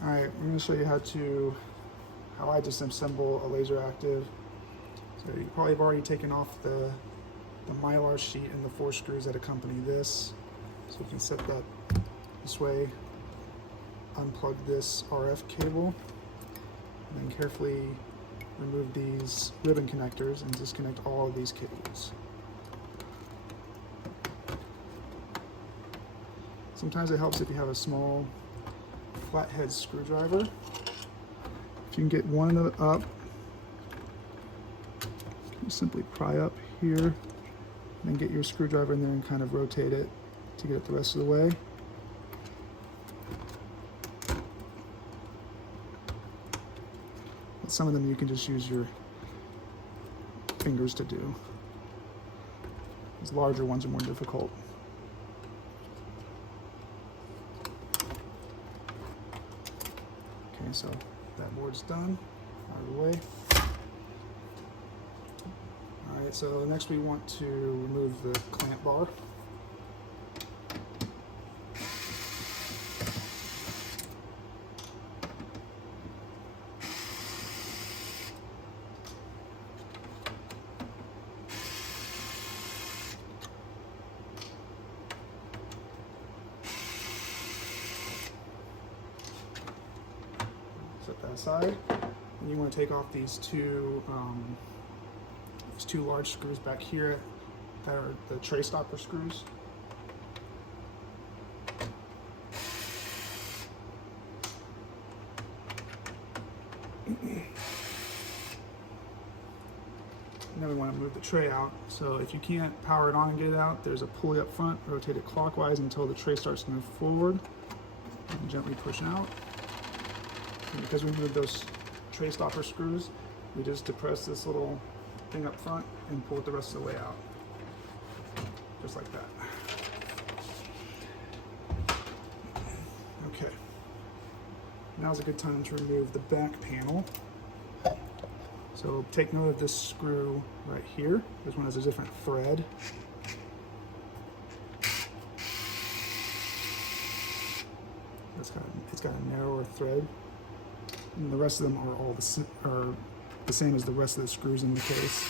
All right, I'm going to show you how I disassemble a Laseractive. So you probably have already taken off the Mylar sheet and the 4 screws that accompany this. So you can set that this way, unplug this RF cable, and then carefully remove these ribbon connectors and disconnect all of these cables. Sometimes it helps if you have a small flathead screwdriver. If you can get one of them up, you simply pry up here, then get your screwdriver in there and kind of rotate it to get it the rest of the way. But some of them you can just use your fingers to do. These larger ones are more difficult. Okay, so that board's done, out of the way. All right, so next we want to remove the clamp bar. Set that aside. And you want to take off these two large screws back here that are the tray stopper screws. And then we want to move the tray out. So if you can't power it on and get it out, there's a pulley up front. Rotate it clockwise until the tray starts to move forward. And gently push out. And because we moved those tray stopper screws, we just depress this little thing up front and pull it the rest of the way out. Just like that. Okay. Now's a good time to remove the back panel. So take note of this screw right here. This one has a different thread. It's got a narrower thread. And the rest of them are all the same as the rest of the screws in the case.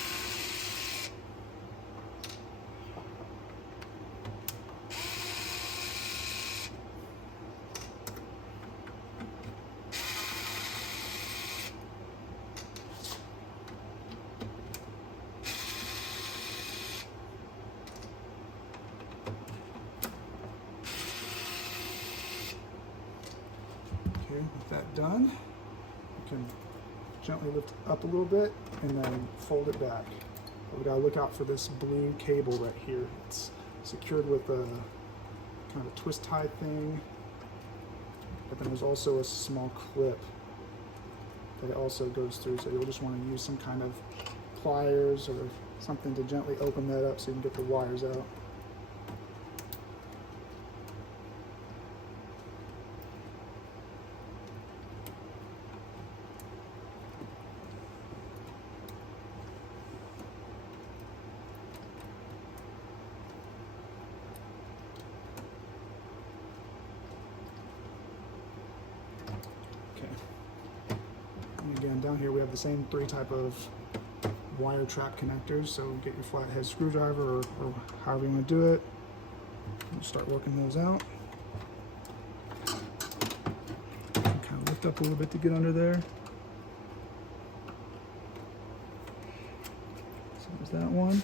Okay, with that done, you can gently lift up a little bit and then fold it back. But we gotta look out for this blue cable right here. It's secured with a kind of a twist tie thing, but then there's also a small clip that it also goes through. So you'll just want to use some kind of pliers or something to gently open that up so you can get the wires out. Again, down here we have the same 3 type of wire trap connectors, so get your flathead screwdriver or however you want to do it. And start working those out. And kind of lift up a little bit to get under there. So there's that one.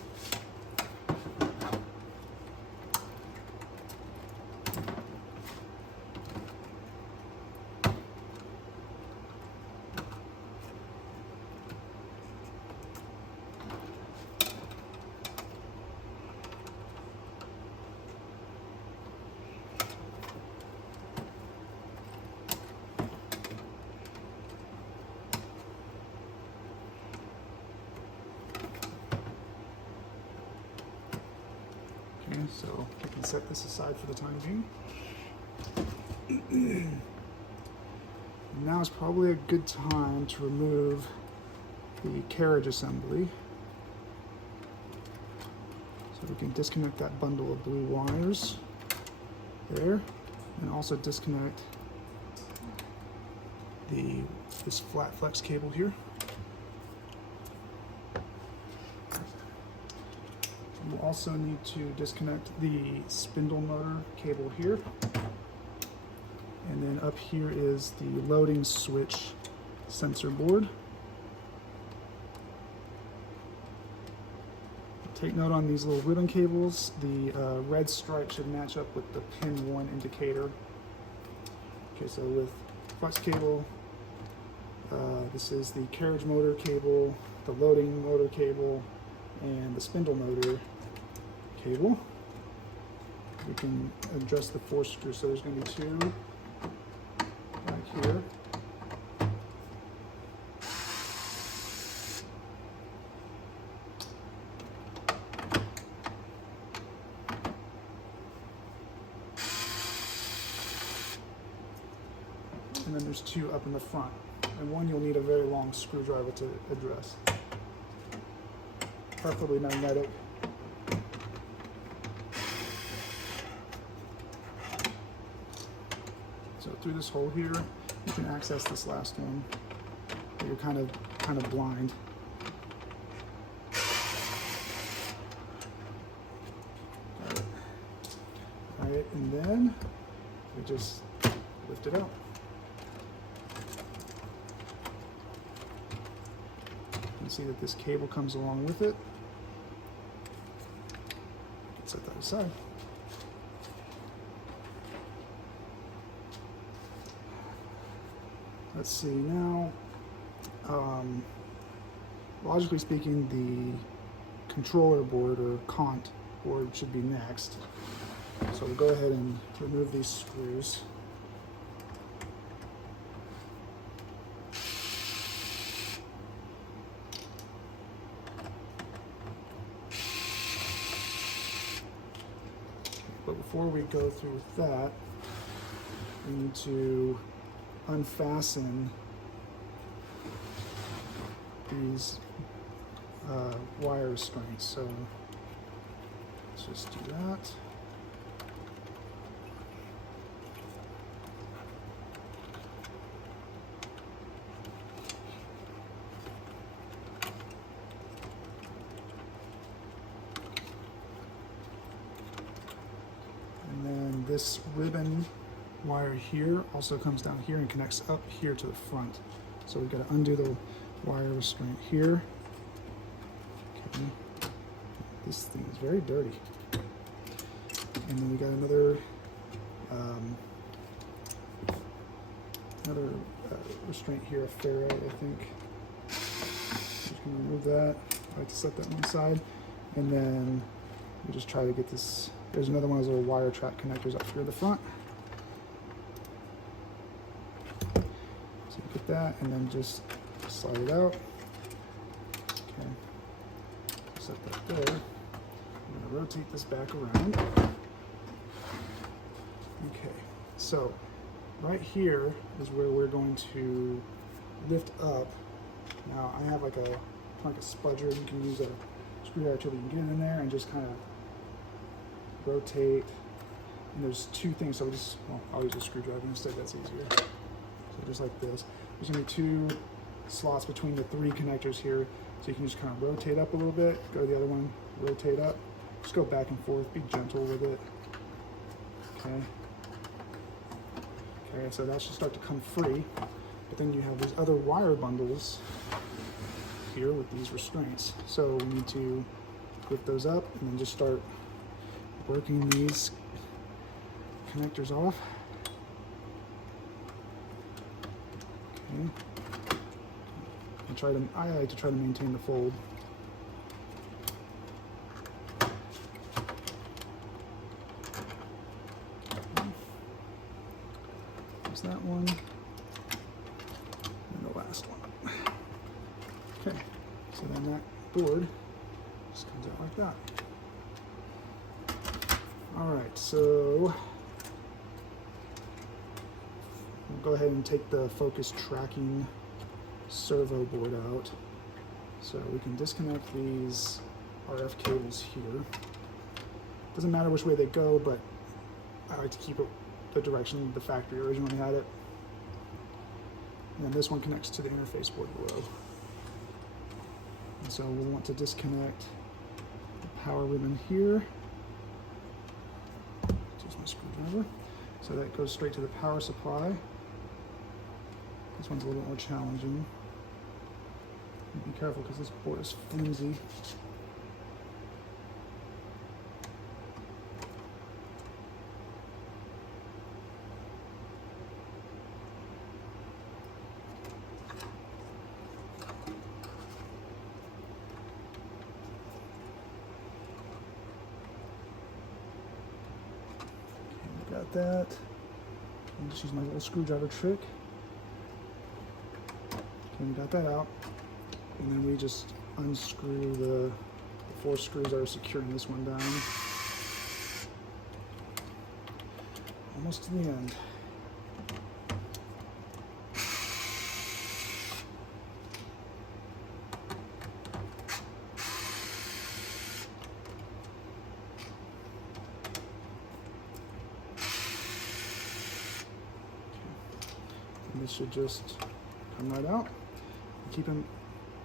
Okay, so I can set this aside for the time being. Now is probably a good time to remove the carriage assembly. So we can disconnect that bundle of blue wires there, and also disconnect this flat flex cable here. You also need to disconnect the spindle motor cable here. And then up here is the loading switch sensor board. Take note on these little ribbon cables. The red stripe should match up with the pin 1 indicator. Okay, so with flex cable, this is the carriage motor cable, the loading motor cable, and the spindle motor cable. We can adjust the force screw, so there's going to be 2 right here. And then there's 2 up in the front. And one you'll need a very long screwdriver to address. Preferably magnetic. So through this hole here, you can access this last one. But you're kind of blind. All right, and then we just lift it out. You can see that this cable comes along with it. Set that aside. Let's see now. Logically speaking, the controller board or cont board should be next. So we'll go ahead and remove these screws. But before we go through with that, we need to unfasten these wire restraints. So let's just do that. And then this ribbon wire here also comes down here and connects up here to the front. So we've got to undo the wire restraint here. Okay. This thing is very dirty. And then we got another restraint here, a ferro, I think. Just gonna remove that. I like to set that one aside. And then we just try to get this. There's another one of those little wire track connectors up here at the front. So you get that, and then just slide it out. Okay. Set that there. I'm gonna rotate this back around. Okay, so right here is where we're going to lift up. Now I have like a spudger. You can use a screwdriver tool. You can get in there and just kind of rotate. And there's 2 things. So I'll use a screwdriver instead. That's easier. So just like this. There's gonna be 2 slots between the 3 connectors here. So you can just kind of rotate up a little bit. Go to the other one. Rotate up. Just go back and forth. Be gentle with it. Okay. Okay, so that should start to come free, but then you have these other wire bundles here with these restraints. So we need to lift those up and then just start working these connectors off. Okay. I like to try to maintain the fold. That one and the last one. Okay, so then that board just comes out like that. All right, so we'll go ahead and take the focus tracking servo board out. So we can disconnect these RF cables here. Doesn't matter which way they go, but I like to keep it the direction the factory originally had it. And then this one connects to the interface board below. And so we'll want to disconnect the power ribbon here. Just my screwdriver. So that goes straight to the power supply. This one's a little bit more challenging. Be careful because this board is flimsy. Got that. I'll just use my little screwdriver trick. Okay, we got that out. And then we just unscrew the 4 screws that are securing this one down. Almost to the end. And this should just come right out.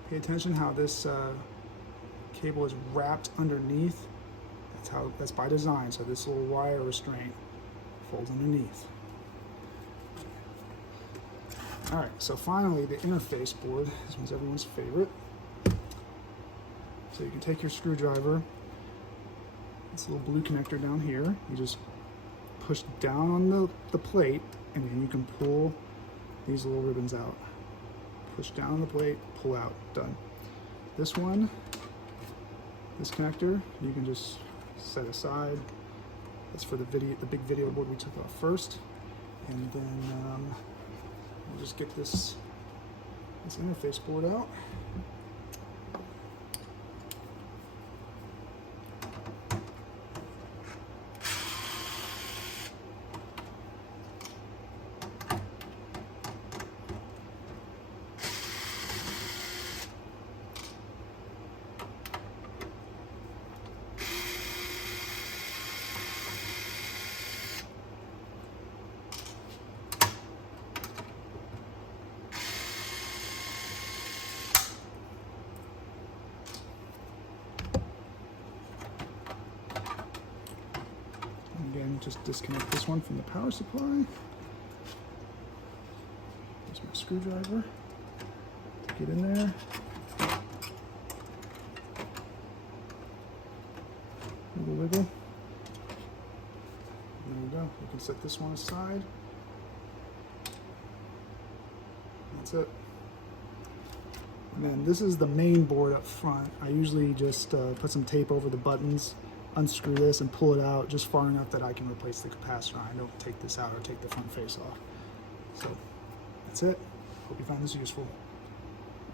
Pay attention how this cable is wrapped underneath. That's by design. So this little wire restraint folds underneath. All right. So finally, the interface board. This one's everyone's favorite. So you can take your screwdriver. This little blue connector down here. You just push down on the plate, and then you can pull these little ribbons out. Push down on the plate, pull out, done. This one, this connector, you can just set aside. That's for the big video board we took off first. And then we'll just get this interface board out. Again, just disconnect this one from the power supply. There's my screwdriver to get in there. Wiggle, wiggle. There we go. You can set this one aside. That's it. And then this is the main board up front. I usually just put some tape over the buttons, unscrew this and pull it out just far enough that I can replace the capacitor. I don't take this out or take the front face off. So that's it. Hope you found this useful.